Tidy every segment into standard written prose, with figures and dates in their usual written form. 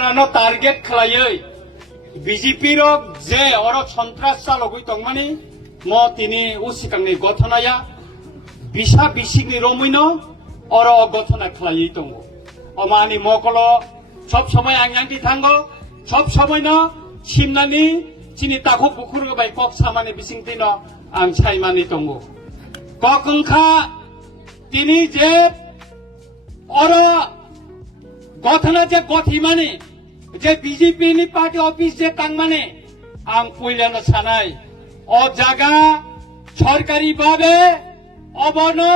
सरकारानो target खालायै BJP रक जे अरक सन्त्रास चालगै दंमानि म तिनि उसिगांनि गथनाया बिसा बिसिगनि रमैनो अर गथना खालायै दङ अमानि मकलो सब समय आंयांति थांगो सब समयनो सिमनानि चिनि ताखौ बुखुरबाय कक सामानि बिसिंतिनो आं सायमानि दङ ककंखा तिनि जे अर गथना जे गथिमानि जे बीजेपी नि पार्टी ऑफिस जे तांमाने आं पयलानो सानाय अ जागा सरकारी भावे अबनो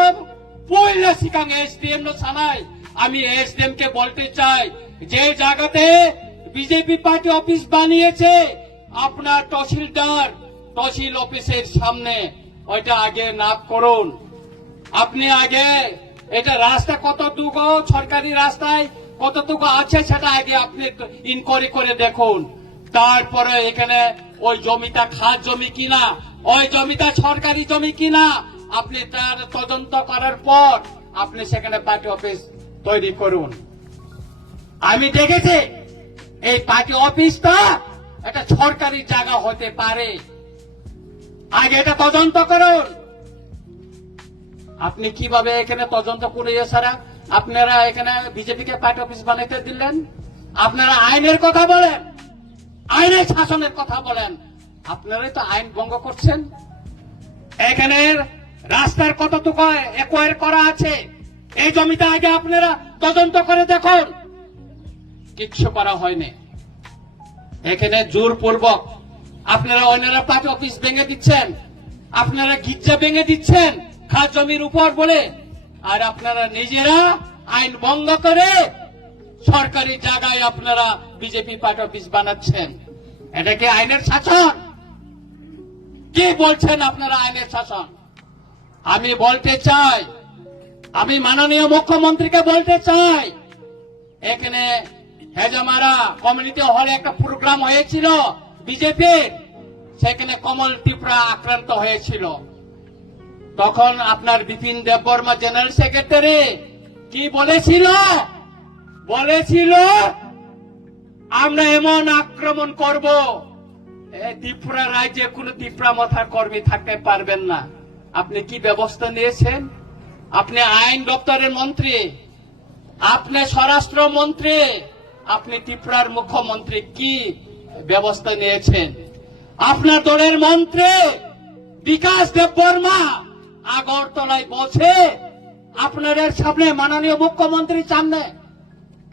पयला सिगां एसडीएम नो सानाय आमी एसडीएम के बोलते चाই যে জায়গাতে বিজেপি পার্টি অফিস বানিয়েছে আপনার তহসিলদার তহসিল অফিসের সামনে ওইটা আগে নাপ করুন আপনি আগে এটা রাস্তা কতটুকু সরকারি রাস্তায় কতটুকু আছে সেটা আগে আপনি ইনকোয়ারি করে দেখুন তারপরে এখানে ওই জমিটা খাস জমি কিনা ওই জমিটা সরকারি জমি কিনা আপনি তার তদন্ত করার পর আপনি সেখানে পার্টি অফিস তৈরি করুন আমি দেখেছি এই পার্টি অফিসটা একটা সরকারি জায়গা হতে পারে আগে এটা তদন্ত করুন আপনি কিভাবে এখানে তদন্ত করে সারা আপনারা এখানে বিজেপি কে পার্টি অফিস বানাইতে দিলেন আপনারা আইনের কথা বলেন আইনের শাসনের কথা বলেন আপনারাই তো আইন ভঙ্গ করছেন এখানে রাস্তার কতটুকু একোয়ার করা আছে এই জমিটা আগে আপনারা তদন্ত করে দেখুন কিচ্ছু করা হয়নি এখানে জোরপূর্বক আপনারা অন্যরা পার্টি অফিস ভেঙে দিচ্ছেন আপনারা গির্জা ভেঙে দিচ্ছেন খাস জমির উপর বলে আর আপনারা নিজেরা আইন ভঙ্গ করে সরকারি জায়গায় আপনারা বিজেপি পার্টি অফিস বানাচ্ছেন এটা কি আইনের শাসন কি বলছেন আপনারা আইনের শাসন আমি বলতে চাই আমি মাননীয় মুখ্যমন্ত্রীকে বলতে চাই এখানে হেজামারা কমিউনিটি হলে একটা প্রোগ্রাম হয়েছিল বিজেপির সেখানে কমল ত্রিপুরা আক্রান্ত হয়েছিল তখন আপনার বিপিন দেববর্মা জেনারেল সেক্রেটারি কি বলেছিল আমরা এমন আক্রমণ করব ত্রিপুরা রাজ্যে কোন ত্রিপুরা মাথার কর্মী থাকতে পারবেন না আপনি কি ব্যবস্থা নিয়েছেন আপনি আইন দপ্তরের মন্ত্রী আপনি স্বরাষ্ট্র মন্ত্রী আপনি ত্রিপুরার মুখ্যমন্ত্রী কি ব্যবস্থা নিয়েছেন আপনার দলের মন্ত্রী বিকাশ দেববর্মা আগরতলায় বসে আপনাদের সামনে মাননীয় মুখ্যমন্ত্রীর সামনে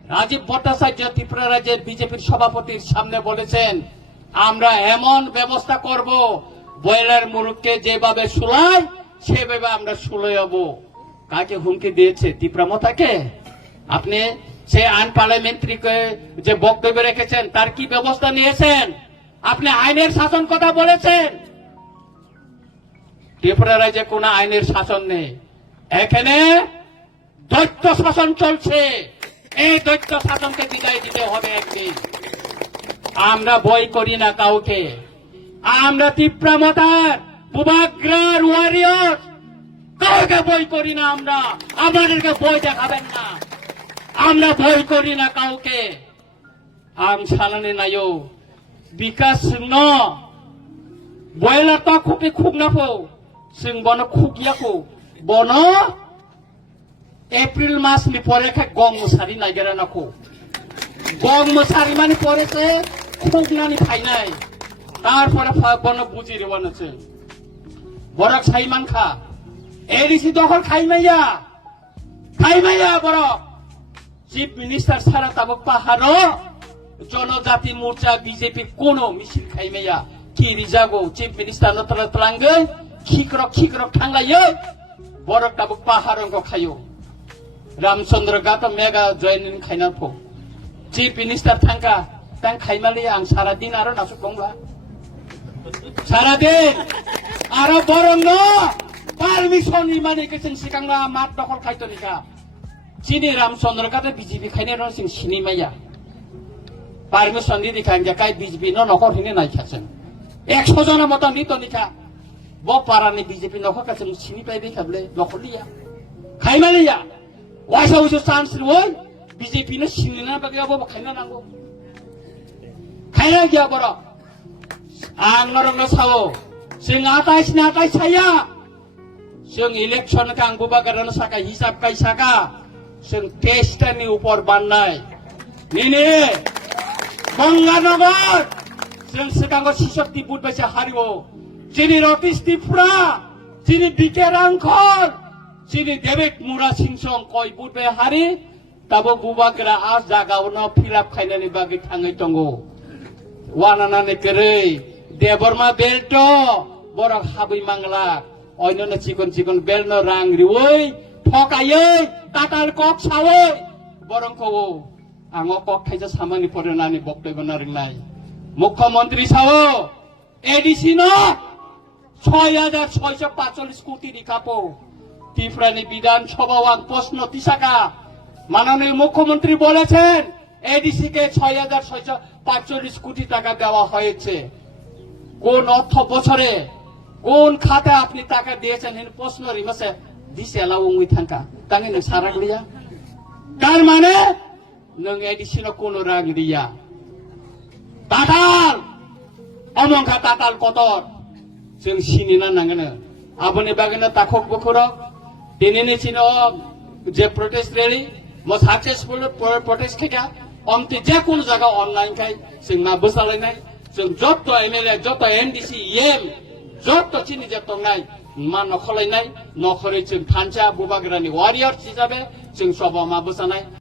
রাজীব ভট্টাচার্য ত্রিপুরা রাজ্যের বিজেপির সভাপতির সামনে বলেছেন আমরা এমন ব্যবস্থা করব বয়লার মুরুখকে যেভাবে শুলাই সেভাবে আমরা শুলাইব কাকে হুমকি দিয়েছে ত্রিপুরা মতাকে আপনি সে আনপার্লামেন্টারিকে যে বক্তব্য রেখেছেন তার কি ব্যবস্থা নিয়েছেন আপনি আইনের শাসন কথা বলেছেন ত্রিপুরা রাজ্যে কোন আইনের শাসন নেই এখানে দৈত্য শাসন চলছে এই দৈত্য শাসনকে বিদায় দিতে হবে একদিন আমরা বই করি না কাউকে আমরা ত্রিপুরা মাতার পূর্বাগ্রার ওয়ারিয়র কাউকে বই করি না আমরা আমাদেরকে বই দেখাবেন না আমরা বই করি না কাউকে আম সালানে নাইও বিকাশ ন বয়লা তো খুবই খুব নাফো সিং বন খুকিয়াকো বন এপ্রিল মাস নি পরে খা গম মশারি নাইগেরা নাকো গম মশারি মানে পরেছে খুব নানি ফাইনাই তারপরে বন বুঝি রেওয়ান আছে বরক সাইমান খা এডিসি দখল খাইমাইয়া বরক চিফ মিনিস্টার সারা তাবক পাহাড় জনজাতি মোর্চা বিজেপি কোন মিছিল খাইমাইয়া কি রিজাগো চিফ মিনিস্টার নতলা তলাঙ্গে খিকরক থাংলাयो বরক তাবক পাহাড় খাইयो रामचंद्र गात मेगा जयनिन खाइना फो चीफ मिनिस्टर थांका तां खाइमाली आं सारा दिन आरो नासुक बंगला सारा दिन आरो बरंग पारमिशन इमाने केसिन सिकांगा मात दखल खाइतनिका चिनि रामचंद्र गात बीजेपी खाइने र सिं सिनिमाया पारमिशन दिदि खांगा काई बीजेपी न नखर हिने नाइखासेन 100 जना मत नितनिका ब पारानि बीजेपी नखर कासेन सिनि पाइ देखाबले नखलिया खाइमालिया वाइसा चान्स रोय बीजेपी न सिंगना बागै अब खाइना नांगौ Kaya gya boro. Ang norong na sawo. Sing atay saya. Sing election kang bubagaran saka hisap kay saka. Sing testa ni upor banay. Nini. Manganagot. Sing sekang ko sisok tipud ba siya hariwo. Sini rotis tipra. Sini bikerangkol. Sini debek mura singsong koi budbe hari. Tabo bubagara as jagauna filap khainani bagi thangai tongo. Wananane kerei. Deborma belto. Borok habui mangla. Oino na cikon bel no rangri woi. Thokayoi. Tatal kok sawoi. Borong kowo. Ango kok khaija samani porenani boktoibo naringnai. মুখ্যমন্ত্রী Sao ADC ন 6,645 কোটি রিকাপো ত্রিপুরানি বিধানসভা প্রশ্ন তিসাকা মাননীয় মুখ্যমন্ত্রী বলেছেন ADC কে 6,645 কোটি টাকা দেওয়া হয়েছে কোন অর্থ বছরে কোন খাতে আপনি টাকা দিয়েছেন এই প্রশ্ন রিমাসে দিছে লাউঙ্গি থাকা তাঙ্গে নং সারাগলিয়া তার মানে নং এডিসি ন কোন রাং দিয়া Tatal, omong ka tatal kotor, sing sinina nangene. Abone bagena takok bokurok, dinini sino je protest rally, mo successful protest kaya, omti je kun jaga online kai, sing na busalai nai, sing jotto MLA, jotto NDC, EM, jotto chini je tong nai, ma nokholai nai, nokhore sing thancha bubagrani warrior hisabe, sing soba ma busanai.